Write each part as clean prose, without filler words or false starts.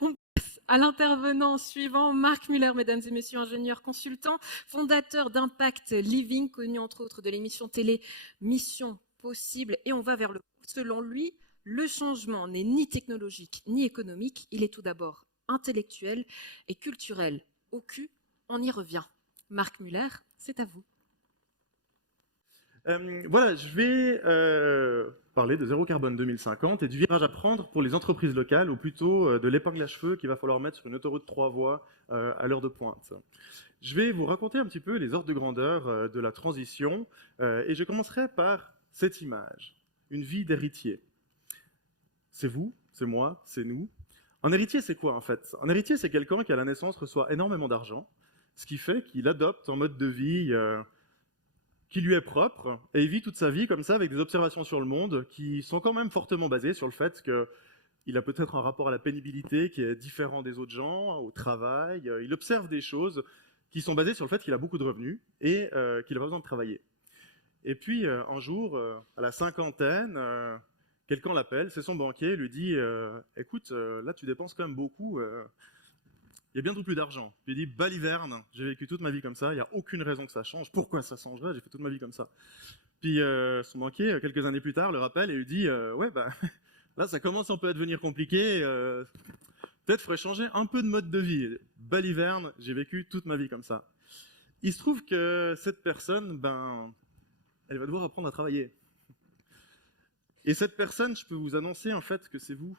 On passe à l'intervenant suivant, Marc Muller, mesdames et messieurs, ingénieur consultant, fondateur d'Impact Living, connu entre autres de l'émission télé Mission Possible. Et on va vers le haut. Selon lui, le changement n'est ni technologique ni économique, il est tout d'abord intellectuel et culturel. Au cul, on y revient. Marc Muller, c'est à vous. Voilà, je vais parler de zéro carbone 2050 et du virage à prendre pour les entreprises locales, ou plutôt de l'épingle à cheveux qu'il va falloir mettre sur une autoroute 3 voies à l'heure de pointe. Je vais vous raconter un petit peu les ordres de grandeur de la transition et je commencerai par cette image, une vie d'héritier. C'est vous, c'est moi, c'est nous. Un héritier, c'est quoi en fait? Un héritier, c'est quelqu'un qui à la naissance reçoit énormément d'argent, ce qui fait qu'il adopte un mode de vie qui lui est propre, et il vit toute sa vie comme ça avec des observations sur le monde qui sont quand même fortement basées sur le fait qu'il a peut-être un rapport à la pénibilité qui est différent des autres gens, au travail. Il observe des choses qui sont basées sur le fait qu'il a beaucoup de revenus et qu'il n'a pas besoin de travailler. Et puis un jour, à la cinquantaine, quelqu'un l'appelle, c'est son banquier, lui dit écoute, là tu dépenses quand même beaucoup, il y a bientôt plus d'argent. Puis il dit baliverne, j'ai vécu toute ma vie comme ça, il n'y a aucune raison que ça change, pourquoi ça changerait, j'ai fait toute ma vie comme ça. Puis son banquier, quelques années plus tard, le rappelle et lui dit ouais, bah là ça commence un peu à devenir compliqué, peut-être faudrait changer un peu de mode de vie. Baliverne, j'ai vécu toute ma vie comme ça. Il se trouve que cette personne, ben, elle va devoir apprendre à travailler. Et cette personne, je peux vous annoncer en fait que c'est vous.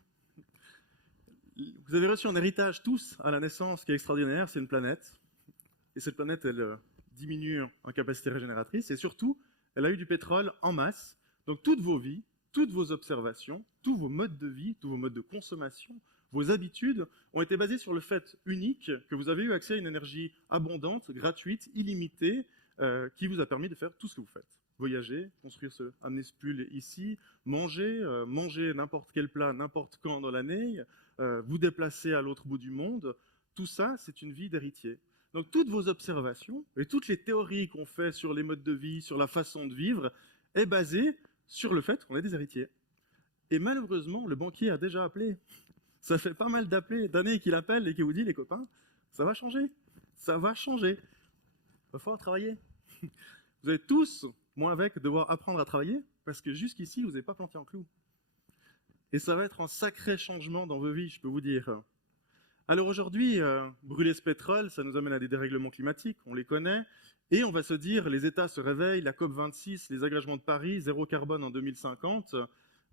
Vous avez reçu un héritage tous à la naissance qui est extraordinaire, c'est une planète. Et cette planète, elle diminue en capacité régénératrice et surtout, elle a eu du pétrole en masse. Donc toutes vos vies, toutes vos observations, tous vos modes de vie, tous vos modes de consommation, vos habitudes ont été basés sur le fait unique que vous avez eu accès à une énergie abondante, gratuite, illimitée, qui vous a permis de faire tout ce que vous faites. Voyager, construire amener ce pull ici, manger, manger n'importe quel plat, n'importe quand dans l'année, vous déplacer à l'autre bout du monde, tout ça, c'est une vie d'héritier. Donc toutes vos observations et toutes les théories qu'on fait sur les modes de vie, sur la façon de vivre, est basée sur le fait qu'on est des héritiers. Et malheureusement, le banquier a déjà appelé. Ça fait pas mal d'années qu'il appelle et qu'il vous dit, les copains, ça va changer. Ça va changer. Il va falloir travailler. Vous allez tous, moi avec, devoir apprendre à travailler parce que jusqu'ici, vous n'avez pas planté en clou. Et ça va être un sacré changement dans vos vies, je peux vous dire. Alors aujourd'hui, brûler ce pétrole, ça nous amène à des dérèglements climatiques, on les connaît, et on va se dire, les États se réveillent, la COP26, les engagements de Paris, zéro carbone en 2050,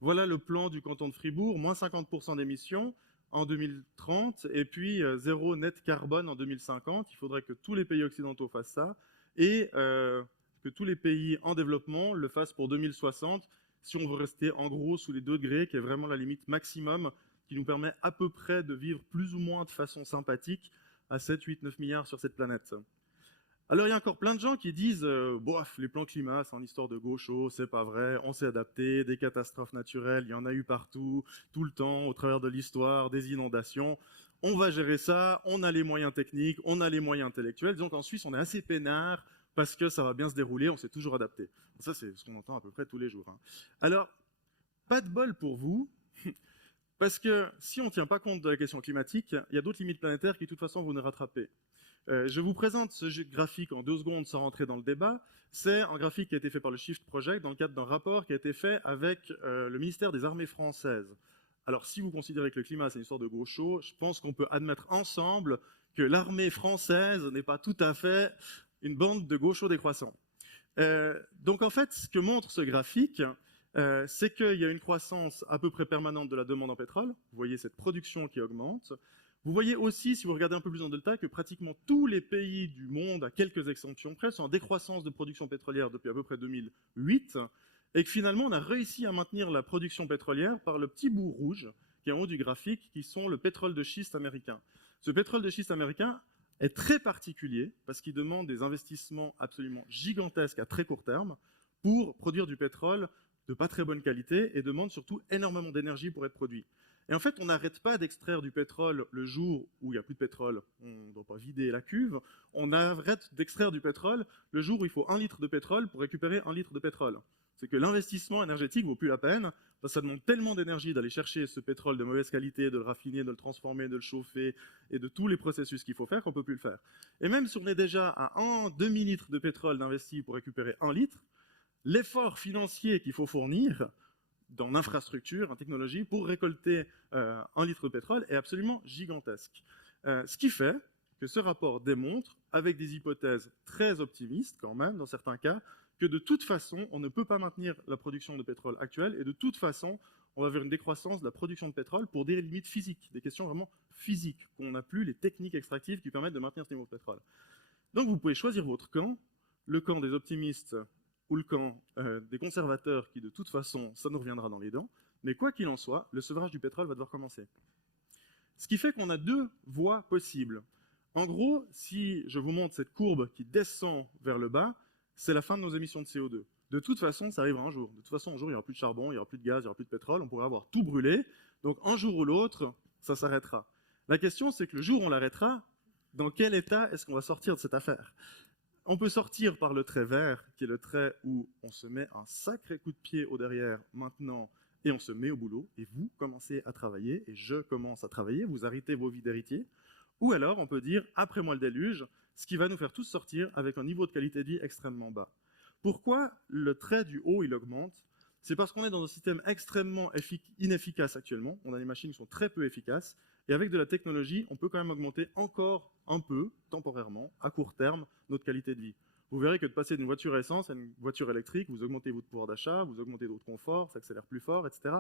voilà le plan du canton de Fribourg, moins 50% d'émissions en 2030, et puis zéro net carbone en 2050, il faudrait que tous les pays occidentaux fassent ça, et que tous les pays en développement le fassent pour 2060, si on veut rester en gros sous les 2 degrés, qui est vraiment la limite maximum qui nous permet à peu près de vivre plus ou moins de façon sympathique à 7, 8, 9 milliards sur cette planète. Alors il y a encore plein de gens qui disent bof, les plans climat, c'est une histoire de gaucho, c'est pas vrai, on s'est adapté, des catastrophes naturelles, il y en a eu partout, tout le temps, au travers de l'histoire, des inondations. On va gérer ça, on a les moyens techniques, on a les moyens intellectuels. Disons qu'en Suisse, on est assez peinard parce que ça va bien se dérouler, on s'est toujours adapté. Ça, c'est ce qu'on entend à peu près tous les jours. Alors, pas de bol pour vous, parce que si on ne tient pas compte de la question climatique, il y a d'autres limites planétaires qui, de toute façon, vous ne rattrapez. Je vous présente ce graphique en 2 secondes sans rentrer dans le débat. C'est un graphique qui a été fait par le Shift Project dans le cadre d'un rapport qui a été fait avec le ministère des Armées françaises. Alors, si vous considérez que le climat, c'est une histoire de gros show, je pense qu'on peut admettre ensemble que l'armée française n'est pas tout à fait une bande de gauchos décroissants. Donc, en fait, ce que montre ce graphique, c'est qu'il y a une croissance à peu près permanente de la demande en pétrole. Vous voyez cette production qui augmente. Vous voyez aussi, si vous regardez un peu plus en détail, que pratiquement tous les pays du monde, à quelques exceptions près, sont en décroissance de production pétrolière depuis à peu près 2008, et que finalement, on a réussi à maintenir la production pétrolière par le petit bout rouge qui est en haut du graphique, qui sont le pétrole de schiste américain. Ce pétrole de schiste américain est très particulier parce qu'il demande des investissements absolument gigantesques à très court terme pour produire du pétrole de pas très bonne qualité et demande surtout énormément d'énergie pour être produit. Et en fait, on n'arrête pas d'extraire du pétrole le jour où il n'y a plus de pétrole. On ne doit pas vider la cuve. On arrête d'extraire du pétrole le jour où il faut 1 litre de pétrole pour récupérer 1 litre de pétrole. C'est que l'investissement énergétique ne vaut plus la peine, parce que ça demande tellement d'énergie d'aller chercher ce pétrole de mauvaise qualité, de le raffiner, de le transformer, de le chauffer, et de tous les processus qu'il faut faire, qu'on ne peut plus le faire. Et même si on est déjà à 1 demi-litre de pétrole d'investi pour récupérer 1 litre, l'effort financier qu'il faut fournir dans l'infrastructure, en technologie, pour récolter 1 litre de pétrole est absolument gigantesque. Ce qui fait que ce rapport démontre, avec des hypothèses très optimistes quand même, dans certains cas, que de toute façon, on ne peut pas maintenir la production de pétrole actuelle, et de toute façon, on va vers une décroissance de la production de pétrole pour des limites physiques, des questions vraiment physiques, qu'on n'a plus les techniques extractives qui permettent de maintenir ce niveau de pétrole. Donc vous pouvez choisir votre camp, le camp des optimistes ou le camp des conservateurs qui, de toute façon, ça nous reviendra dans les dents. Mais quoi qu'il en soit, le sevrage du pétrole va devoir commencer. Ce qui fait qu'on a 2 voies possibles. En gros, si je vous montre cette courbe qui descend vers le bas, c'est la fin de nos émissions de CO2. De toute façon, ça arrivera un jour. De toute façon, un jour, il n'y aura plus de charbon, il n'y aura plus de gaz, il n'y aura plus de pétrole, on pourra avoir tout brûlé. Donc, un jour ou l'autre, ça s'arrêtera. La question, c'est que le jour où on l'arrêtera, dans quel état est-ce qu'on va sortir de cette affaire ? On peut sortir par le trait vert, qui est le trait où on se met un sacré coup de pied au derrière maintenant, et on se met au boulot, et vous commencez à travailler, et je commence à travailler, vous arrêtez vos vies d'héritiers. Ou alors, on peut dire, après moi le déluge, ce qui va nous faire tous sortir avec un niveau de qualité de vie extrêmement bas. Pourquoi le trait du haut, il augmente ? C'est parce qu'on est dans un système extrêmement inefficace actuellement. On a des machines qui sont très peu efficaces. Et avec de la technologie, on peut quand même augmenter encore un peu, temporairement, à court terme, notre qualité de vie. Vous verrez que de passer d'une voiture à essence à une voiture électrique, vous augmentez votre pouvoir d'achat, vous augmentez votre confort, ça accélère plus fort, etc.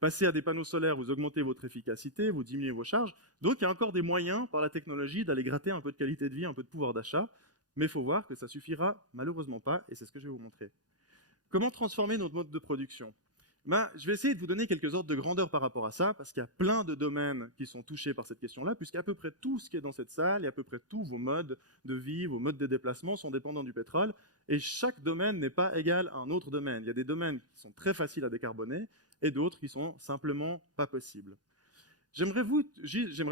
Passer à des panneaux solaires, vous augmentez votre efficacité, vous diminuez vos charges. Donc il y a encore des moyens par la technologie d'aller gratter un peu de qualité de vie, un peu de pouvoir d'achat. Mais il faut voir que ça suffira malheureusement pas, et c'est ce que je vais vous montrer. Comment transformer notre mode de production ? Je vais essayer de vous donner quelques ordres de grandeur par rapport à ça, parce qu'il y a plein de domaines qui sont touchés par cette question-là, puisqu'à peu près tout ce qui est dans cette salle, et à peu près tous vos modes de vie, vos modes de déplacement sont dépendants du pétrole, et chaque domaine n'est pas égal à un autre domaine. Il y a des domaines qui sont très faciles à décarboner, et d'autres qui sont simplement pas possibles. J'aimerais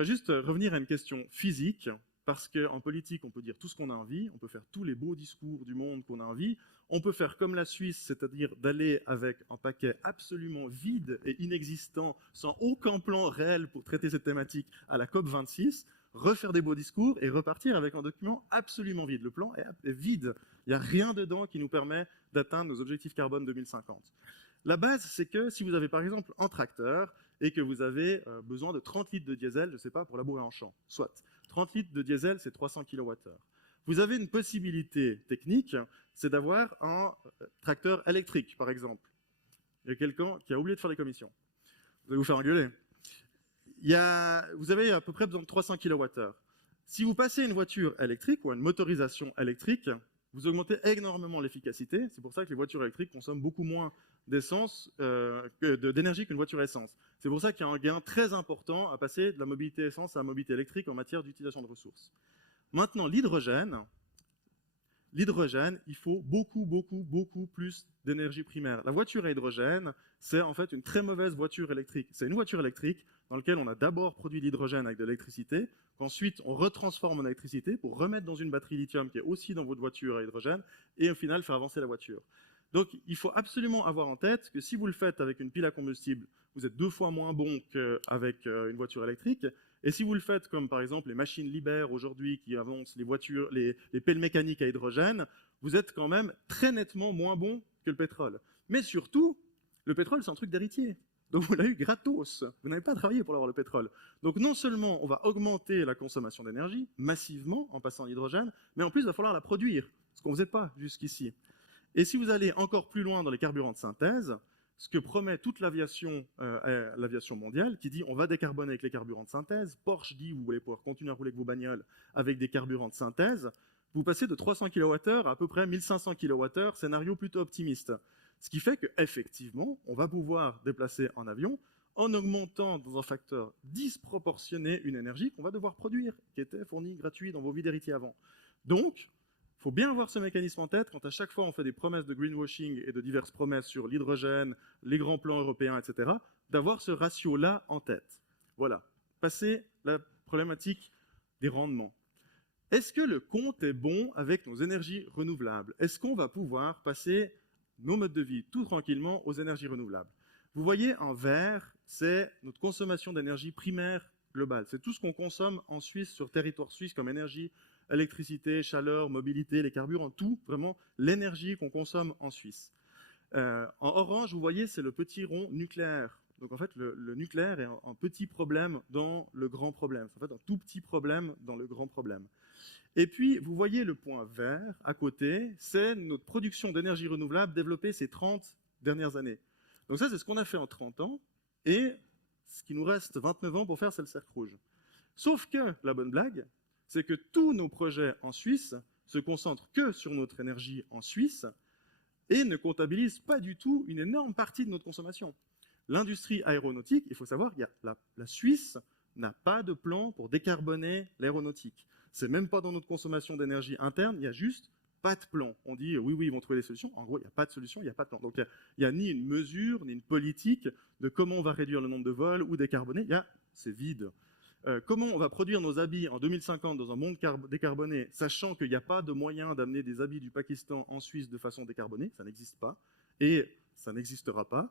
juste revenir à une question physique, parce qu'en politique, on peut dire tout ce qu'on a envie, on peut faire tous les beaux discours du monde qu'on a envie, on peut faire comme la Suisse, c'est-à-dire d'aller avec un paquet absolument vide et inexistant, sans aucun plan réel pour traiter cette thématique à la COP26, refaire des beaux discours et repartir avec un document absolument vide. Le plan est vide, il n'y a rien dedans qui nous permet d'atteindre nos objectifs carbone 2050. La base, c'est que si vous avez par exemple un tracteur et que vous avez besoin de 30 litres de diesel, je ne sais pas, pour labourer un champ, soit 30 litres de diesel, c'est 300 kWh. Vous avez une possibilité technique, c'est d'avoir un tracteur électrique, par exemple. Il y a quelqu'un qui a oublié de faire les commissions. Vous allez vous faire engueuler. Vous avez à peu près besoin de 300 kWh. Si vous passez une voiture électrique ou une motorisation électrique, vous augmentez énormément l'efficacité. C'est pour ça que les voitures électriques consomment beaucoup moins d'essence, d'énergie qu'une voiture essence. C'est pour ça qu'il y a un gain très important à passer de la mobilité essence à la mobilité électrique en matière d'utilisation de ressources. Maintenant, l'hydrogène, il faut beaucoup plus d'énergie primaire. La voiture à hydrogène, c'est en fait une très mauvaise voiture électrique. C'est une voiture électrique dans laquelle on a d'abord produit l'hydrogène avec de l'électricité, qu'ensuite on retransforme en électricité pour remettre dans une batterie lithium qui est aussi dans votre voiture à hydrogène, et au final faire avancer la voiture. Donc il faut absolument avoir en tête que si vous le faites avec une pile à combustible, vous êtes 2 fois moins bon qu'avec une voiture électrique. Et si vous le faites comme par exemple les machines Liber aujourd'hui qui avancent les voitures, les pelles mécaniques à hydrogène, vous êtes quand même très nettement moins bon que le pétrole. Mais surtout, le pétrole c'est un truc d'héritier. Donc vous l'avez eu gratos. Vous n'avez pas travaillé pour avoir le pétrole. Donc non seulement on va augmenter la consommation d'énergie massivement en passant à l'hydrogène, mais en plus il va falloir la produire, ce qu'on ne faisait pas jusqu'ici. Et si vous allez encore plus loin dans les carburants de synthèse, ce que promet toute l'aviation mondiale, qui dit on va décarboner avec les carburants de synthèse, Porsche dit vous voulez pouvoir continuer à rouler avec vos bagnoles avec des carburants de synthèse, vous passez de 300 kWh à peu près 1500 kWh, scénario plutôt optimiste. Ce qui fait qu'effectivement, on va pouvoir déplacer un avion en augmentant dans un facteur disproportionné une énergie qu'on va devoir produire, qui était fournie gratuite dans vos vies d'héritiers avant. Donc, il faut bien avoir ce mécanisme en tête quand à chaque fois on fait des promesses de greenwashing et de diverses promesses sur l'hydrogène, les grands plans européens, etc. d'avoir ce ratio-là en tête. Voilà. Passer la problématique des rendements. Est-ce que le compte est bon avec nos énergies renouvelables? Est-ce qu'on va pouvoir passer nos modes de vie tout tranquillement aux énergies renouvelables? Vous voyez, en vert, c'est notre consommation d'énergie primaire globale. C'est tout ce qu'on consomme en Suisse, sur territoire suisse, comme énergie, électricité, chaleur, mobilité, les carburants, tout, vraiment l'énergie qu'on consomme en Suisse. En orange, vous voyez, c'est le petit rond nucléaire. Donc en fait, le nucléaire est un petit problème dans le grand problème. C'est en fait un tout petit problème dans le grand problème. Et puis, vous voyez le point vert à côté, c'est notre production d'énergie renouvelable développée ces 30 dernières années. Donc ça, c'est ce qu'on a fait en 30 ans, et ce qui nous reste 29 ans pour faire, c'est le cercle rouge. Sauf que la bonne blague, c'est que tous nos projets en Suisse se concentrent que sur notre énergie en Suisse et ne comptabilisent pas du tout une énorme partie de notre consommation. L'industrie aéronautique, il faut savoir que la Suisse n'a pas de plan pour décarboner l'aéronautique. C'est même pas dans notre consommation d'énergie interne, il n'y a juste pas de plan. On dit oui, oui, ils vont trouver des solutions. En gros, il n'y a pas de solution, il n'y a pas de plan. Donc il n'y a ni une mesure, ni une politique de comment on va réduire le nombre de vols ou décarboner. C'est vide. Comment on va produire nos habits en 2050 dans un monde décarboné, sachant qu'il n'y a pas de moyen d'amener des habits du Pakistan en Suisse de façon décarbonée, ça n'existe pas, et ça n'existera pas.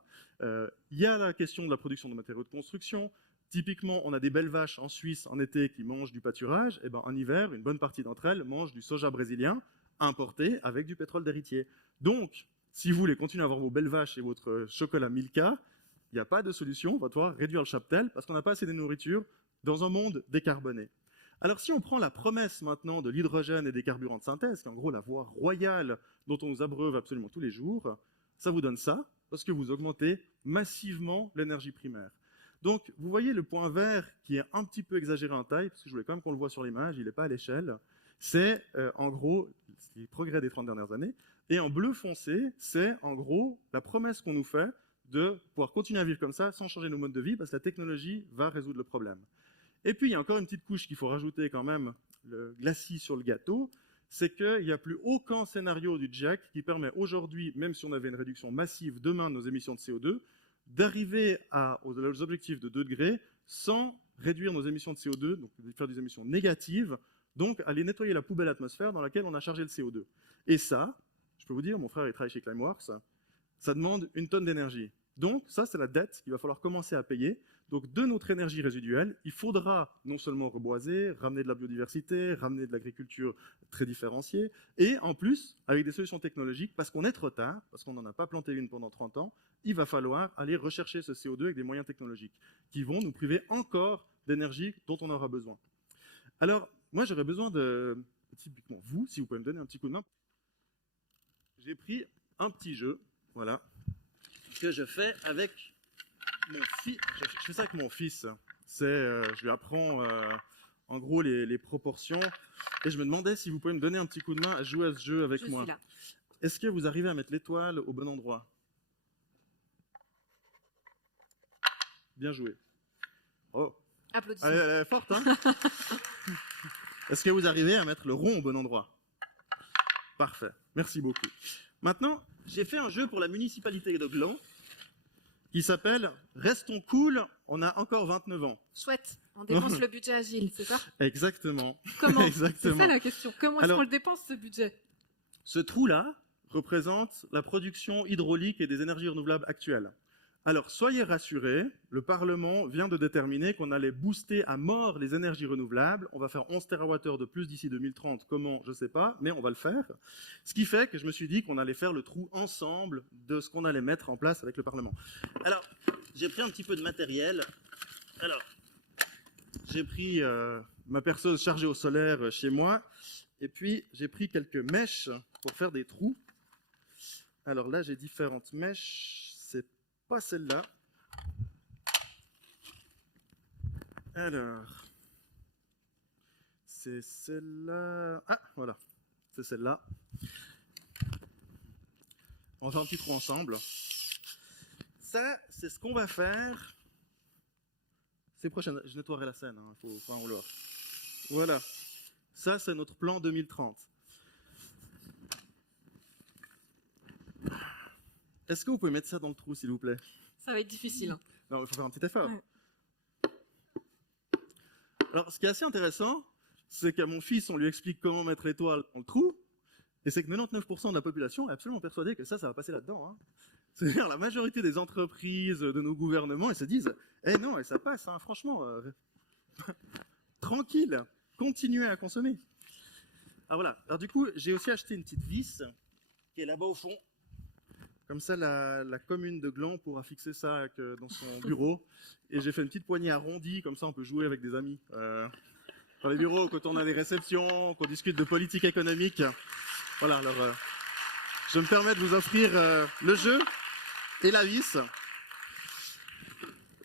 Il y a la question de la production de matériaux de construction. Typiquement, on a des belles vaches en Suisse en été qui mangent du pâturage, et ben en hiver, une bonne partie d'entre elles mangent du soja brésilien importé avec du pétrole d'héritier. Donc, si vous voulez continuer à avoir vos belles vaches et votre chocolat Milka, il n'y a pas de solution, on va devoir réduire le cheptel parce qu'on n'a pas assez de nourriture dans un monde décarboné. Alors si on prend la promesse maintenant de l'hydrogène et des carburants de synthèse, qui est en gros la voie royale dont on nous abreuve absolument tous les jours, ça vous donne ça, parce que vous augmentez massivement l'énergie primaire. Donc vous voyez le point vert qui est un petit peu exagéré en taille, parce que je voulais quand même qu'on le voit sur l'image, il n'est pas à l'échelle, c'est en gros les progrès des 30 dernières années, et en bleu foncé, c'est en gros la promesse qu'on nous fait de pouvoir continuer à vivre comme ça sans changer nos modes de vie, parce que la technologie va résoudre le problème. Et puis, il y a encore une petite couche qu'il faut rajouter quand même, le glacis sur le gâteau, c'est qu'il n'y a plus aucun scénario du GIEC qui permet aujourd'hui, même si on avait une réduction massive demain de nos émissions de CO2, d'arriver aux objectifs de 2 degrés sans réduire nos émissions de CO2, donc de faire des émissions négatives, donc aller nettoyer la poubelle atmosphère dans laquelle on a chargé le CO2. Et ça, je peux vous dire, mon frère il travaille chez Climeworks, ça demande 1 tonne d'énergie. Donc ça, c'est la dette qu'il va falloir commencer à payer. Donc de notre énergie résiduelle, il faudra non seulement reboiser, ramener de la biodiversité, ramener de l'agriculture très différenciée, et en plus, avec des solutions technologiques, parce qu'on est trop tard, parce qu'on n'en a pas planté une pendant 30 ans, il va falloir aller rechercher ce CO2 avec des moyens technologiques qui vont nous priver encore d'énergie dont on aura besoin. Alors, moi j'aurais besoin de, typiquement vous, si vous pouvez me donner un petit coup de main. J'ai pris un petit jeu, voilà, que je fais avec mon fils. Je fais ça avec mon fils. Je lui apprends en gros les proportions. Et je me demandais si vous pouvez me donner un petit coup de main à jouer à ce jeu avec moi. Est-ce que vous arrivez à mettre l'étoile au bon endroit? Bien joué. Oh. Applaudissements. Elle est forte, hein? Est-ce que vous arrivez à mettre le rond au bon endroit? Parfait. Merci beaucoup. Maintenant, j'ai fait un jeu pour la municipalité de Gland qui s'appelle « Restons cool, on a encore 29 ans ». Chouette, on dépense le budget agile, c'est ça? Exactement. Comment? Exactement. C'est ça la question. Comment est-ce qu'on le dépense, ce budget? Ce trou-là représente la production hydraulique et des énergies renouvelables actuelles. Alors, soyez rassurés, le Parlement vient de déterminer qu'on allait booster à mort les énergies renouvelables. On va faire 11 TWh de plus d'ici 2030. Comment? Je ne sais pas, mais on va le faire. Ce qui fait que je me suis dit qu'on allait faire le trou ensemble de ce qu'on allait mettre en place avec le Parlement. Alors, j'ai pris un petit peu de matériel. Alors, j'ai pris ma perceuse chargée au solaire chez moi. Et puis, j'ai pris quelques mèches pour faire des trous. Alors là, j'ai différentes mèches. C'est pas celle-là. Alors, c'est celle-là. Ah, voilà, c'est celle-là. On va faire un petit trou ensemble. Ça, c'est ce qu'on va faire. C'est prochain. Je nettoierai la scène, hein. Faut pas en vouloir. Voilà. Ça, c'est notre plan 2030. Est-ce que vous pouvez mettre ça dans le trou, s'il vous plaît? Ça va être difficile. Hein. Non, il faut faire un petit effort. Ouais. Alors, ce qui est assez intéressant, c'est qu'à mon fils, on lui explique comment mettre l'étoile dans le trou, et c'est que 99% de la population est absolument persuadée que ça va passer là-dedans. Hein. C'est-à-dire la majorité des entreprises, de nos gouvernements, ils se disent « Eh non, et ça passe, hein, franchement, tranquille, continuez à consommer. » Alors voilà, alors du coup, j'ai aussi acheté une petite vis qui est là-bas au fond. Comme ça, la commune de Gland pourra fixer ça dans son bureau. Et j'ai fait une petite poignée arrondie, comme ça on peut jouer avec des amis. Dans les bureaux, quand on a des réceptions, qu'on discute de politique économique. Voilà, alors je me permets de vous offrir le jeu et la vis.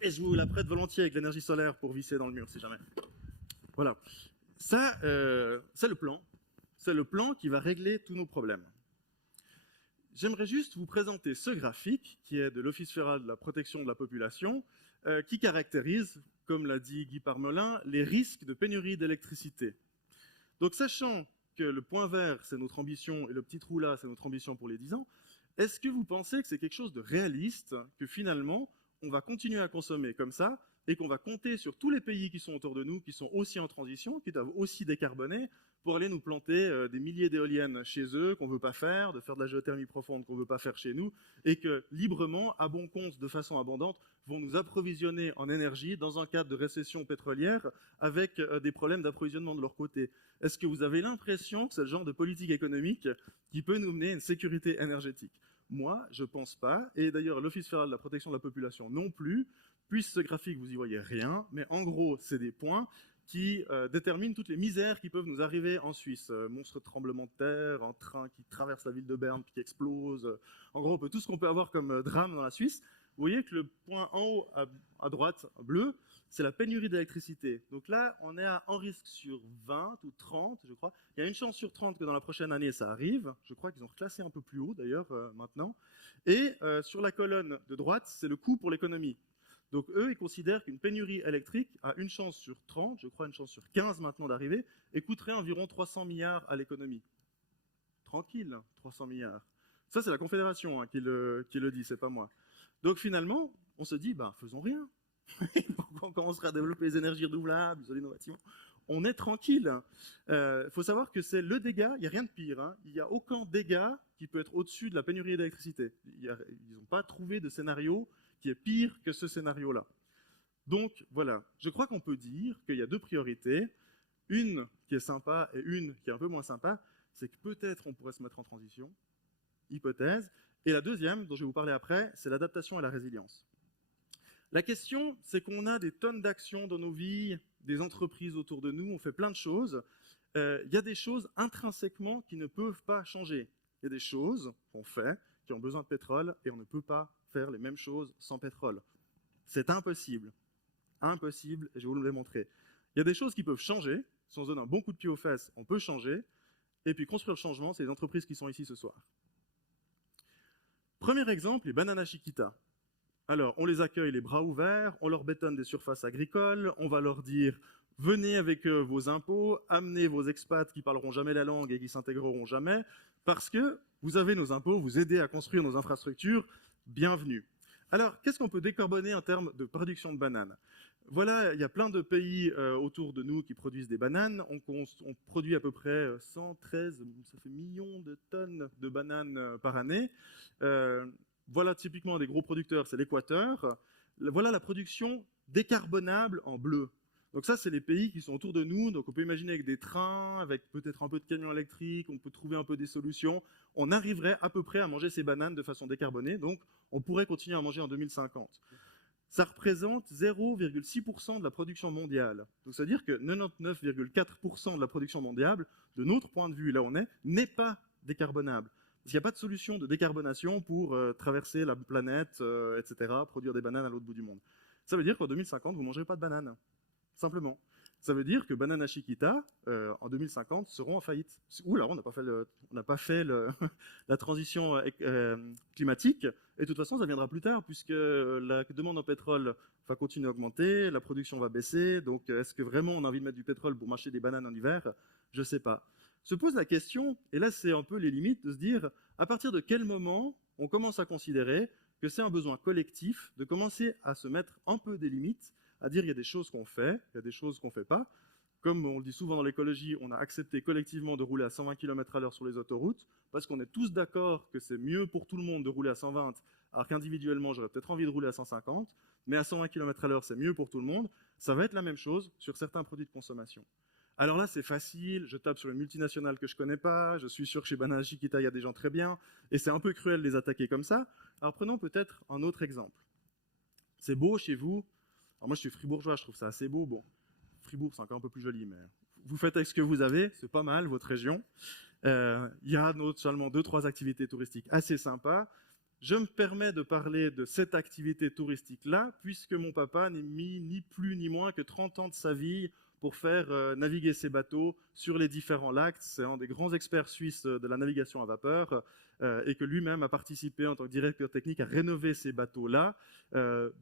Et je vous la prête volontiers avec l'énergie solaire pour visser dans le mur, si jamais. Voilà. Ça, c'est le plan. C'est le plan qui va régler tous nos problèmes. J'aimerais juste vous présenter ce graphique, qui est de l'Office fédéral de la protection de la population, qui caractérise, comme l'a dit Guy Parmelin, les risques de pénurie d'électricité. Donc, sachant que le point vert, c'est notre ambition, et le petit trou là, c'est notre ambition pour les 10 ans, est-ce que vous pensez que c'est quelque chose de réaliste, que finalement, on va continuer à consommer comme ça, et qu'on va compter sur tous les pays qui sont autour de nous, qui sont aussi en transition, qui doivent aussi décarboner, pour aller nous planter des milliers d'éoliennes chez eux qu'on ne veut pas faire, de faire de la géothermie profonde qu'on ne veut pas faire chez nous, et que librement, à bon compte, de façon abondante, vont nous approvisionner en énergie dans un cadre de récession pétrolière avec des problèmes d'approvisionnement de leur côté. Est-ce que vous avez l'impression que c'est le genre de politique économique qui peut nous mener à une sécurité énergétique? Moi, je ne pense pas, et d'ailleurs l'Office fédéral de la protection de la population non plus. Puisse ce graphique, vous y voyez rien, mais en gros, c'est des points qui déterminent toutes les misères qui peuvent nous arriver en Suisse. Monstre tremblement de terre, un train qui traverse la ville de Berne puis qui explose. En gros, tout ce qu'on peut avoir comme drame dans la Suisse. Vous voyez que le point en haut à droite, bleu, c'est la pénurie d'électricité. Donc là, on est à un risque sur 20 ou 30, je crois. Il y a une chance sur 30 que dans la prochaine année, ça arrive. Je crois qu'ils ont reclassé un peu plus haut, d'ailleurs, maintenant. Et sur la colonne de droite, c'est le coût pour l'économie. Donc eux, ils considèrent qu'une pénurie électrique a une chance sur 30, je crois une chance sur 15 maintenant d'arriver, et coûterait environ 300 milliards à l'économie. Tranquille, 300 milliards. Ça, c'est la Confédération qui le dit, c'est pas moi. Donc finalement, on se dit, faisons rien. Pourquoi on commencera à développer les énergies renouvelables, les innovations? On est tranquille. Il faut savoir que c'est le dégât, il n'y a rien de pire. Hein. Il n'y a aucun dégât qui peut être au-dessus de la pénurie d'électricité. Ils n'ont pas trouvé de scénario qui est pire que ce scénario-là. Donc voilà, je crois qu'on peut dire qu'il y a deux priorités, une qui est sympa et une qui est un peu moins sympa, c'est que peut-être on pourrait se mettre en transition, hypothèse, et la deuxième, dont je vais vous parler après, c'est l'adaptation et la résilience. La question, c'est qu'on a des tonnes d'actions dans nos vies, des entreprises autour de nous, on fait plein de choses. Il y a des choses intrinsèquement qui ne peuvent pas changer. Il y a des choses qu'on fait qui ont besoin de pétrole et on ne peut pas faire les mêmes choses sans pétrole. C'est impossible. Impossible, et je vais vous le démontrer. Il y a des choses qui peuvent changer. Si on se donne un bon coup de pied aux fesses, on peut changer. Et puis construire le changement, c'est les entreprises qui sont ici ce soir. Premier exemple, les Banana Chiquita. Alors, on les accueille les bras ouverts, on leur bétonne des surfaces agricoles, on va leur dire « venez avec vos impôts, amenez vos expats qui parleront jamais la langue et qui s'intégreront jamais, parce que vous avez nos impôts, vous aidez à construire nos infrastructures, bienvenue ». Alors, qu'est-ce qu'on peut décarboner en termes de production de bananes? Voilà, il y a plein de pays autour de nous qui produisent des bananes. On produit à peu près 113, ça fait millions de tonnes de bananes par année. Voilà typiquement des gros producteurs, c'est l'Équateur. Voilà la production décarbonable en bleu. Donc ça, c'est les pays qui sont autour de nous. Donc on peut imaginer avec des trains, avec peut-être un peu de camions électriques, on peut trouver un peu des solutions. On arriverait à peu près à manger ces bananes de façon décarbonée. Donc on pourrait continuer à manger en 2050. Ça représente 0,6% de la production mondiale. Donc c'est-à-dire que 99,4% de la production mondiale, de notre point de vue, là où on est, n'est pas décarbonable. Parce qu'il n'y a pas de solution de décarbonation pour traverser la planète, etc., produire des bananes à l'autre bout du monde. Ça veut dire qu'en 2050, vous ne mangerez pas de bananes. Simplement. Ça veut dire que Banana Chiquita, en 2050, seront en faillite. Ouh là, on n'a pas fait la transition climatique, et de toute façon, ça viendra plus tard, puisque la demande en pétrole va continuer à augmenter, la production va baisser, donc est-ce que vraiment on a envie de mettre du pétrole pour mâcher des bananes en hiver? Je ne sais pas. Se pose la question, et là c'est un peu les limites, de se dire, à partir de quel moment on commence à considérer que c'est un besoin collectif de commencer à se mettre un peu des limites, à dire il y a des choses qu'on fait, il y a des choses qu'on ne fait pas. Comme on le dit souvent dans l'écologie, on a accepté collectivement de rouler à 120 km/h sur les autoroutes, parce qu'on est tous d'accord que c'est mieux pour tout le monde de rouler à 120, alors qu'individuellement, j'aurais peut-être envie de rouler à 150, mais à 120 km/h, c'est mieux pour tout le monde. Ça va être la même chose sur certains produits de consommation. Alors là, c'est facile, je tape sur une multinationale que je ne connais pas, je suis sûr que chez Banana Chiquita, il y a des gens très bien, et c'est un peu cruel de les attaquer comme ça. Alors prenons peut-être un autre exemple. C'est beau chez vous. Alors moi, je suis fribourgeois, je trouve ça assez beau. Bon, Fribourg, c'est encore un peu plus joli, mais vous faites avec ce que vous avez, c'est pas mal, votre région. Il y a seulement 2-3 activités touristiques assez sympas. Je me permets de parler de cette activité touristique-là, puisque mon papa n'a mis ni plus ni moins que 30 ans de sa vie pour faire naviguer ses bateaux sur les différents lacs. C'est un des grands experts suisses de la navigation à vapeur et que lui-même a participé en tant que directeur technique à rénover ces bateaux-là.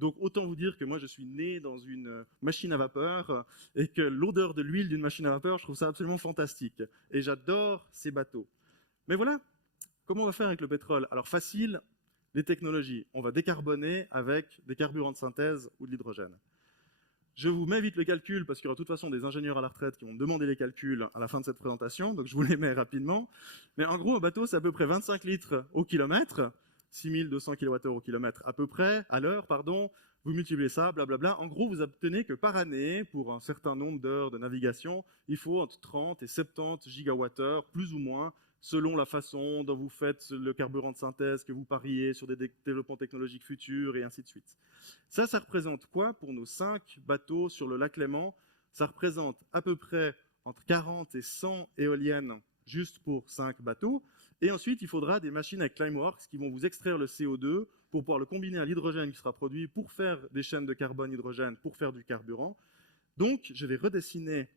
Donc autant vous dire que moi je suis né dans une machine à vapeur et que l'odeur de l'huile d'une machine à vapeur, je trouve ça absolument fantastique. Et j'adore ces bateaux. Mais voilà, comment on va faire avec le pétrole? Alors facile, les technologies. On va décarboner avec des carburants de synthèse ou de l'hydrogène. Je vous mets vite le calcul parce qu'il y aura de toute façon des ingénieurs à la retraite qui vont me demander les calculs à la fin de cette présentation, donc je vous les mets rapidement. Mais en gros, un bateau, c'est à peu près 25 litres au kilomètre, 6200 kWh au kilomètre à peu près, à l'heure, pardon. Vous multipliez ça, blablabla. En gros, vous obtenez que par année, pour un certain nombre d'heures de navigation, il faut entre 30 et 70 gigawattheures, plus ou moins, selon la façon dont vous faites le carburant de synthèse, que vous pariez sur des développements technologiques futurs, et ainsi de suite. Ça représente quoi pour nos 5 bateaux sur le lac Léman? Ça représente à peu près entre 40 et 100 éoliennes juste pour 5 bateaux. Et ensuite, il faudra des machines avec Climeworks qui vont vous extraire le CO2 pour pouvoir le combiner à l'hydrogène qui sera produit pour faire des chaînes de carbone-hydrogène, pour faire du carburant. Donc, je vais redessiner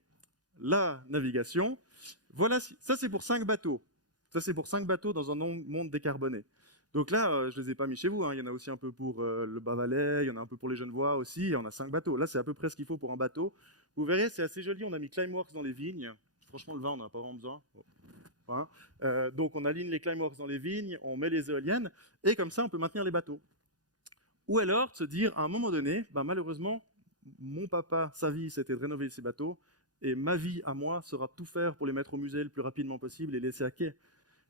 la navigation. Voilà, ça c'est pour 5 bateaux. Ça c'est pour 5 bateaux dans un monde décarboné. Donc là, je ne les ai pas mis chez vous, hein. Il y en a aussi un peu pour le Bas-Valais, il y en a un peu pour les Genevois aussi, et on a 5 bateaux. Là, c'est à peu près ce qu'il faut pour un bateau. Vous verrez, c'est assez joli, on a mis Climeworks dans les vignes. Franchement, le vin, on n'en a pas vraiment besoin. Hein. Donc on aligne les Climeworks dans les vignes, on met les éoliennes, et comme ça, on peut maintenir les bateaux. Ou alors, se dire, à un moment donné, malheureusement, mon papa, sa vie, c'était de rénover ses bateaux, et ma vie, à moi, sera de tout faire pour les mettre au musée le plus rapidement possible et les laisser à quai.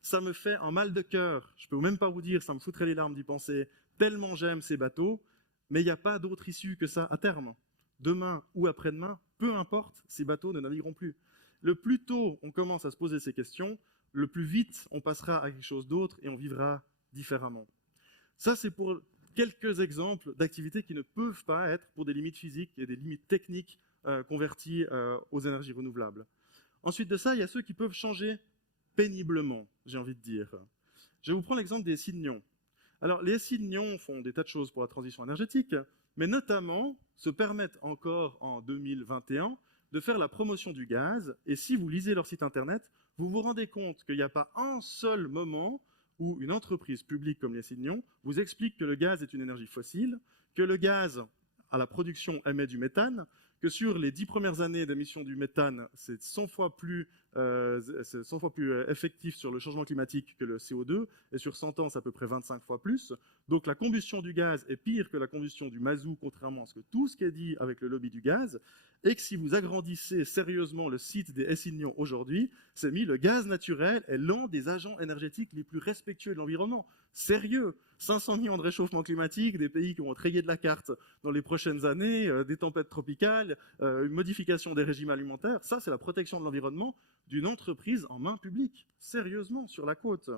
Ça me fait un mal de cœur. Je ne peux même pas vous dire, ça me foutrait les larmes d'y penser, tellement j'aime ces bateaux, mais il n'y a pas d'autre issue que ça à terme. Demain ou après-demain, peu importe, ces bateaux ne navigueront plus. Le plus tôt on commence à se poser ces questions, le plus vite on passera à quelque chose d'autre et on vivra différemment. Ça, c'est pour quelques exemples d'activités qui ne peuvent pas être pour des limites physiques et des limites techniques converties aux énergies renouvelables. Ensuite de ça, il y a ceux qui peuvent changer péniblement, j'ai envie de dire. Je vous prends l'exemple des SI de Nyon. Alors, les SI de Nyon font des tas de choses pour la transition énergétique, mais notamment se permettent encore en 2021 de faire la promotion du gaz. Et si vous lisez leur site internet, vous vous rendez compte qu'il n'y a pas un seul moment où une entreprise publique comme les SI de Nyon vous explique que le gaz est une énergie fossile, que le gaz à la production émet du méthane, que sur les 10 premières années d'émission du méthane, c'est 100 fois plus effectif sur le changement climatique que le CO2, et sur 100 ans, c'est à peu près 25 fois plus. Donc la combustion du gaz est pire que la combustion du mazout, contrairement à tout ce qui est dit avec le lobby du gaz, et que si vous agrandissez sérieusement le site des SI de Nyon aujourd'hui, c'est mis le gaz naturel est l'un des agents énergétiques les plus respectueux de l'environnement. Sérieux, 500 millions de réchauffement climatique, des pays qui vont être rayés de la carte dans les prochaines années, des tempêtes tropicales, une modification des régimes alimentaires, ça c'est la protection de l'environnement d'une entreprise en main publique, sérieusement, sur la côte.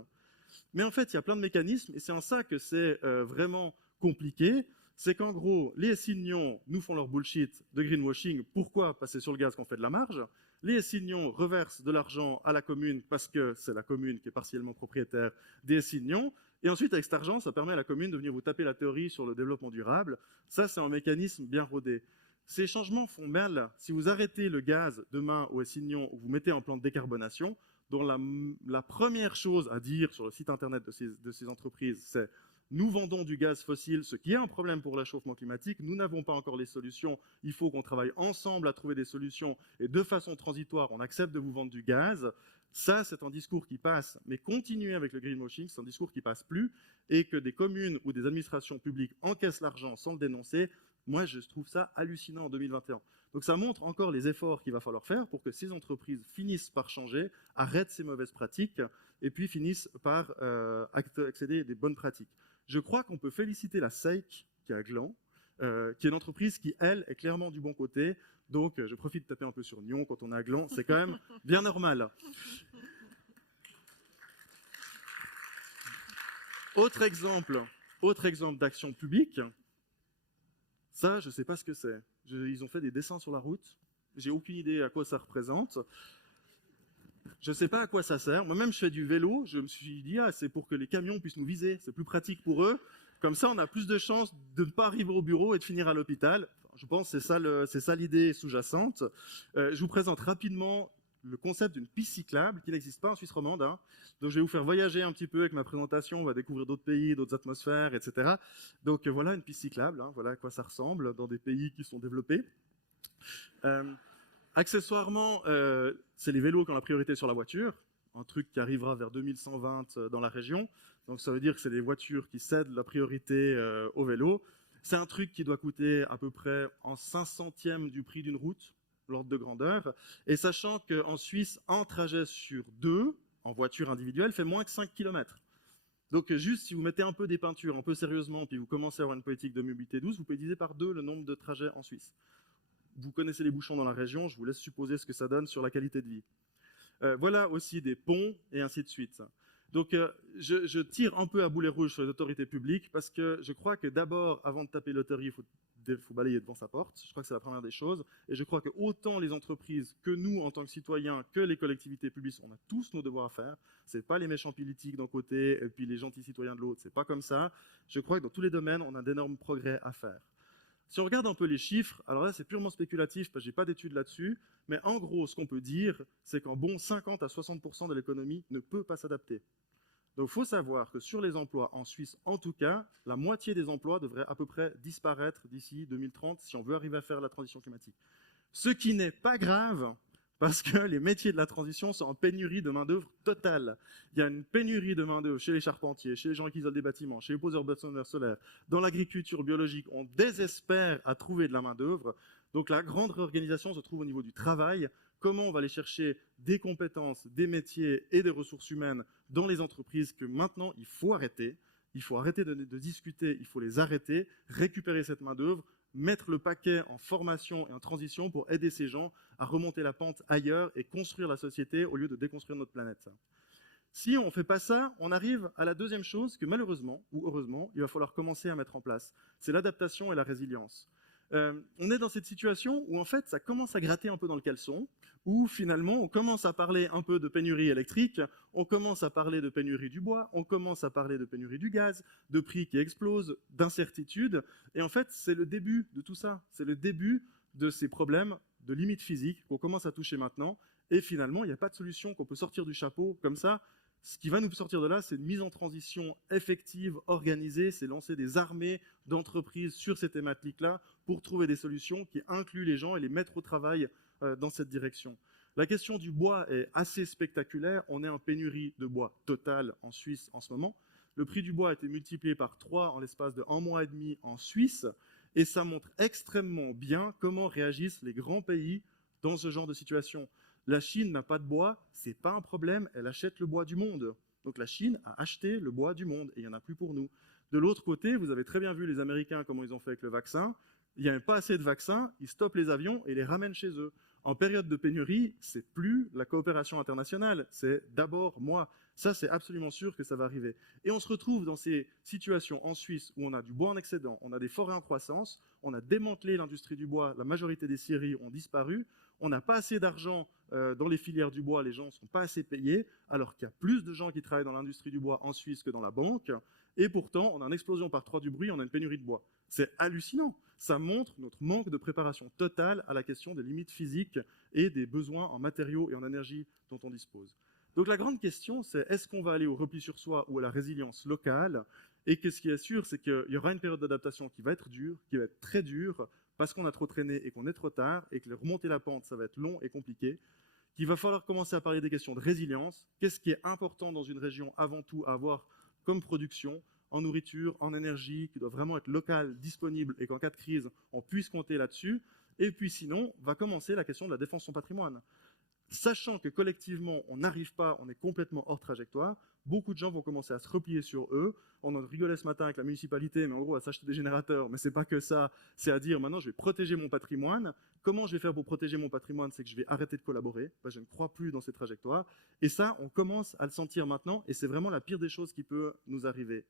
Mais en fait, il y a plein de mécanismes, et c'est en ça que c'est vraiment compliqué. C'est qu'en gros, les SI de Nyon nous font leur bullshit de greenwashing. Pourquoi? Parce que c'est sur le gaz qu'on fait de la marge. Les SI de Nyon reversent de l'argent à la commune parce que c'est la commune qui est partiellement propriétaire des SI de Nyon. Et ensuite, avec cet argent, ça permet à la commune de venir vous taper la théorie sur le développement durable. Ça, c'est un mécanisme bien rodé. Ces changements font mal. Si vous arrêtez le gaz demain au SI de Nyon ou vous mettez en plan de décarbonation, dont la première chose à dire sur le site internet de ces entreprises, c'est Nous vendons du gaz fossile, ce qui est un problème pour le réchauffement climatique. Nous n'avons pas encore les solutions. Il faut qu'on travaille ensemble à trouver des solutions. Et de façon transitoire, on accepte de vous vendre du gaz. Ça, c'est un discours qui passe. Mais continuer avec le greenwashing, c'est un discours qui passe plus. Et que des communes ou des administrations publiques encaissent l'argent sans le dénoncer, moi, je trouve ça hallucinant en 2021. Donc ça montre encore les efforts qu'il va falloir faire pour que ces entreprises finissent par changer, arrêtent ces mauvaises pratiques et puis finissent par accéder à des bonnes pratiques. Je crois qu'on peut féliciter la SEIC qui est à Gland, qui est une entreprise qui, elle, est clairement du bon côté. Donc je profite de taper un peu sur Nyon quand on est à Gland, c'est quand même bien normal. Autre exemple d'action publique. Ça, je ne sais pas ce que c'est. Ils ont fait des dessins sur la route. J'ai aucune idée à quoi ça représente. Je ne sais pas à quoi ça sert. Moi-même, je fais du vélo. Je me suis dit, c'est pour que les camions puissent nous viser. C'est plus pratique pour eux. Comme ça, on a plus de chances de ne pas arriver au bureau et de finir à l'hôpital. Je pense que c'est ça l'idée sous-jacente. Je vous présente rapidement le concept d'une piste cyclable qui n'existe pas en Suisse romande. Donc, je vais vous faire voyager un petit peu avec ma présentation. On va découvrir d'autres pays, d'autres atmosphères, etc. Donc, voilà une piste cyclable. Voilà à quoi ça ressemble dans des pays qui sont développés. Accessoirement, c'est les vélos qui ont la priorité sur la voiture. Un truc qui arrivera vers 2120 dans la région. Donc, ça veut dire que c'est les voitures qui cèdent la priorité aux vélos. C'est un truc qui doit coûter à peu près en 5/100e du prix d'une route, l'ordre de grandeur. Et sachant qu'en Suisse, un trajet sur 2, en voiture individuelle, fait moins que 5 km. Donc juste, si vous mettez un peu des peintures, un peu sérieusement, puis vous commencez à avoir une politique de mobilité douce, vous pouvez diviser par 2 le nombre de trajets en Suisse. Vous connaissez les bouchons dans la région, je vous laisse supposer ce que ça donne sur la qualité de vie. Voilà aussi des ponts, et ainsi de suite. Donc je tire un peu à boulet rouge sur les autorités publiques, parce que je crois que d'abord, avant de taper loterie, il faut balayer devant sa porte. Je crois que c'est la première des choses. Et je crois que autant les entreprises que nous, en tant que citoyens, que les collectivités publiques, on a tous nos devoirs à faire. C'est pas les méchants politiques d'un côté et puis les gentils citoyens de l'autre. C'est pas comme ça. Je crois que dans tous les domaines, on a d'énormes progrès à faire. Si on regarde un peu les chiffres, alors là, c'est purement spéculatif parce que j'ai pas d'études là-dessus. Mais en gros, ce qu'on peut dire, c'est qu'en bon 50 à 60% de l'économie ne peut pas s'adapter. Donc, il faut savoir que sur les emplois en Suisse, en tout cas, la moitié des emplois devraient à peu près disparaître d'ici 2030 si on veut arriver à faire la transition climatique. Ce qui n'est pas grave, parce que les métiers de la transition sont en pénurie de main-d'œuvre totale. Il y a une pénurie de main-d'œuvre chez les charpentiers, chez les gens qui isolent des bâtiments, chez les poseurs de solaires solaires, dans l'agriculture biologique. On désespère à trouver de la main-d'œuvre. Donc, la grande réorganisation se trouve au niveau du travail. Comment on va aller chercher des compétences, des métiers et des ressources humaines dans les entreprises que maintenant il faut arrêter. Il faut arrêter de discuter, il faut les arrêter, récupérer cette main-d'œuvre, mettre le paquet en formation et en transition pour aider ces gens à remonter la pente ailleurs et construire la société au lieu de déconstruire notre planète. Si on ne fait pas ça, on arrive à la deuxième chose que malheureusement ou heureusement, il va falloir commencer à mettre en place. C'est l'adaptation et la résilience. On est dans cette situation où en fait ça commence à gratter un peu dans le caleçon, où finalement on commence à parler un peu de pénurie électrique, on commence à parler de pénurie du bois, on commence à parler de pénurie du gaz, de prix qui explosent, d'incertitudes, et en fait c'est le début de tout ça, c'est le début de ces problèmes de limites physiques qu'on commence à toucher maintenant, et finalement il n'y a pas de solution qu'on peut sortir du chapeau comme ça. Ce qui va nous sortir de là, c'est une mise en transition effective, organisée, c'est lancer des armées d'entreprises sur ces thématiques-là pour trouver des solutions qui incluent les gens et les mettre au travail dans cette direction. La question du bois est assez spectaculaire. On est en pénurie de bois totale en Suisse en ce moment. Le prix du bois a été multiplié par 3 en l'espace de 1 mois et demi en Suisse et ça montre extrêmement bien comment réagissent les grands pays dans ce genre de situation. La Chine n'a pas de bois, c'est pas un problème, elle achète le bois du monde. Donc la Chine a acheté le bois du monde et il n'y en a plus pour nous. De l'autre côté, vous avez très bien vu les Américains comment ils ont fait avec le vaccin. Il n'y a pas assez de vaccins, ils stoppent les avions et les ramènent chez eux. En période de pénurie, c'est plus la coopération internationale, c'est d'abord moi. Ça, c'est absolument sûr que ça va arriver. Et on se retrouve dans ces situations en Suisse où on a du bois en excédent, on a des forêts en croissance, on a démantelé l'industrie du bois, la majorité des scieries ont disparu, on n'a pas assez d'argent dans les filières du bois, les gens ne sont pas assez payés, alors qu'il y a plus de gens qui travaillent dans l'industrie du bois en Suisse que dans la banque, et pourtant, on a une explosion par 3 du bruit, on a une pénurie de bois. C'est hallucinant. Ça montre notre manque de préparation totale à la question des limites physiques et des besoins en matériaux et en énergie dont on dispose. Donc la grande question, c'est est-ce qu'on va aller au repli sur soi ou à la résilience locale? Et que ce qui est sûr, c'est qu'il y aura une période d'adaptation qui va être dure, qui va être très dure, parce qu'on a trop traîné et qu'on est trop tard, et que remonter la pente, ça va être long et compliqué, qu'il va falloir commencer à parler des questions de résilience. Qu'est-ce qui est important dans une région avant tout à avoir comme production, en nourriture, en énergie, qui doit vraiment être local, disponible, et qu'en cas de crise, on puisse compter là-dessus. Et puis sinon, va commencer la question de la défense de son patrimoine. Sachant que collectivement, on n'arrive pas, on est complètement hors trajectoire, beaucoup de gens vont commencer à se replier sur eux. On en rigolait ce matin avec la municipalité, mais en gros, à s'acheter des générateurs. Mais c'est pas que ça, c'est à dire maintenant, je vais protéger mon patrimoine. Comment je vais faire pour protéger mon patrimoine? C'est que je vais arrêter de collaborer, parce que je ne crois plus dans ces trajectoires. Et ça, on commence à le sentir maintenant, et c'est vraiment la pire des choses qui peut nous arriver.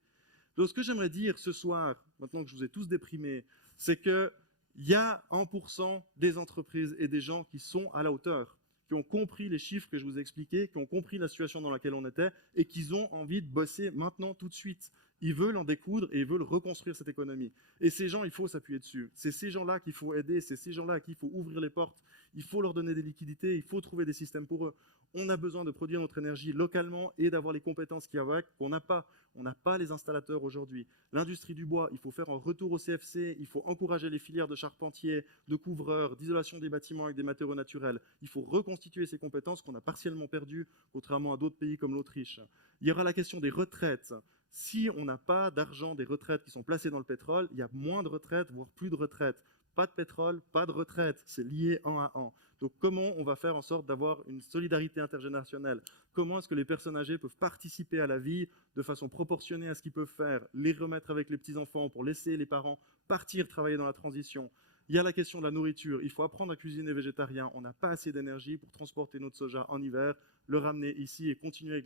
Donc, ce que j'aimerais dire ce soir, maintenant que je vous ai tous déprimés, c'est qu'il y a 1% des entreprises et des gens qui sont à la hauteur, qui ont compris les chiffres que je vous ai expliqués, qui ont compris la situation dans laquelle on était et qui ont envie de bosser maintenant, tout de suite. Ils veulent en découdre et ils veulent reconstruire cette économie. Et ces gens, il faut s'appuyer dessus. C'est ces gens-là qu'il faut aider, c'est ces gens-là à qui il faut ouvrir les portes. Il faut leur donner des liquidités, il faut trouver des systèmes pour eux. On a besoin de produire notre énergie localement et d'avoir les compétences qu'il y a avec, qu'on n'a pas. On n'a pas les installateurs aujourd'hui. L'industrie du bois, il faut faire un retour au CFC, il faut encourager les filières de charpentiers, de couvreurs, d'isolation des bâtiments avec des matériaux naturels. Il faut reconstituer ces compétences qu'on a partiellement perdues, contrairement à d'autres pays comme l'Autriche. Il y aura la question des retraites. Si on n'a pas d'argent des retraites qui sont placées dans le pétrole, il y a moins de retraites, voire plus de retraites. Pas de pétrole, pas de retraite, c'est lié un à un. Donc comment on va faire en sorte d'avoir une solidarité intergénérationnelle? Comment est-ce que les personnes âgées peuvent participer à la vie de façon proportionnée à ce qu'ils peuvent faire? Les remettre avec les petits-enfants pour laisser les parents partir travailler dans la transition. Il y a la question de la nourriture. Il faut apprendre à cuisiner végétarien. On n'a pas assez d'énergie pour transporter notre soja en hiver, le ramener ici et continuer avec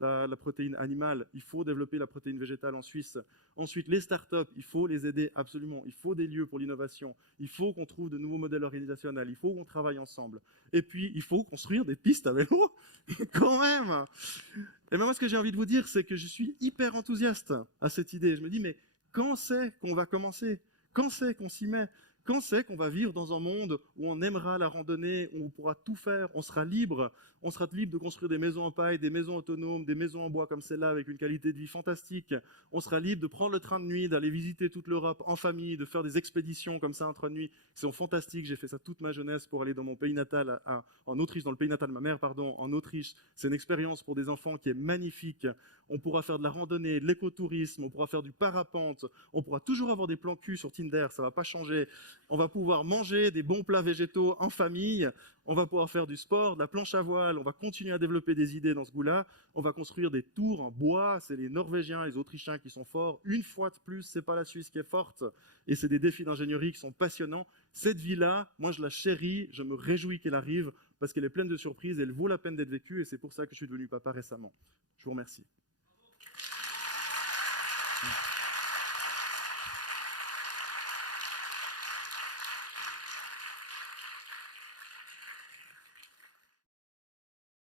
la protéine animale. Il faut développer la protéine végétale en Suisse. Ensuite, les startups, il faut les aider absolument. Il faut des lieux pour l'innovation. Il faut qu'on trouve de nouveaux modèles organisationnels. Il faut qu'on travaille ensemble. Et puis, il faut construire des pistes à vélo, quand même. Et moi, ce que j'ai envie de vous dire, c'est que je suis hyper enthousiaste à cette idée. Je me dis, mais quand c'est qu'on va commencer? Quand c'est qu'on s'y met? Quand c'est qu'on va vivre dans un monde où on aimera la randonnée, où on pourra tout faire, on sera libre de construire des maisons en paille, des maisons autonomes, des maisons en bois comme celle-là avec une qualité de vie fantastique. On sera libre de prendre le train de nuit, d'aller visiter toute l'Europe en famille, de faire des expéditions comme ça en train de nuit. Qui sont fantastiques. J'ai fait ça toute ma jeunesse pour aller dans mon pays natal, en Autriche, dans le pays natal de ma mère, pardon, en Autriche. C'est une expérience pour des enfants qui est magnifique. On pourra faire de la randonnée, de l'écotourisme, on pourra faire du parapente, on pourra toujours avoir des plans cul sur Tinder, ça va pas changer. On va pouvoir manger des bons plats végétaux en famille, on va pouvoir faire du sport, de la planche à voile, on va continuer à développer des idées dans ce goût-là, on va construire des tours en bois, c'est les Norvégiens, les Autrichiens qui sont forts, une fois de plus, c'est pas la Suisse qui est forte, et c'est des défis d'ingénierie qui sont passionnants. Cette vie-là, moi je la chéris, je me réjouis qu'elle arrive, parce qu'elle est pleine de surprises, elle vaut la peine d'être vécue, et c'est pour ça que je suis devenu papa récemment. Je vous remercie.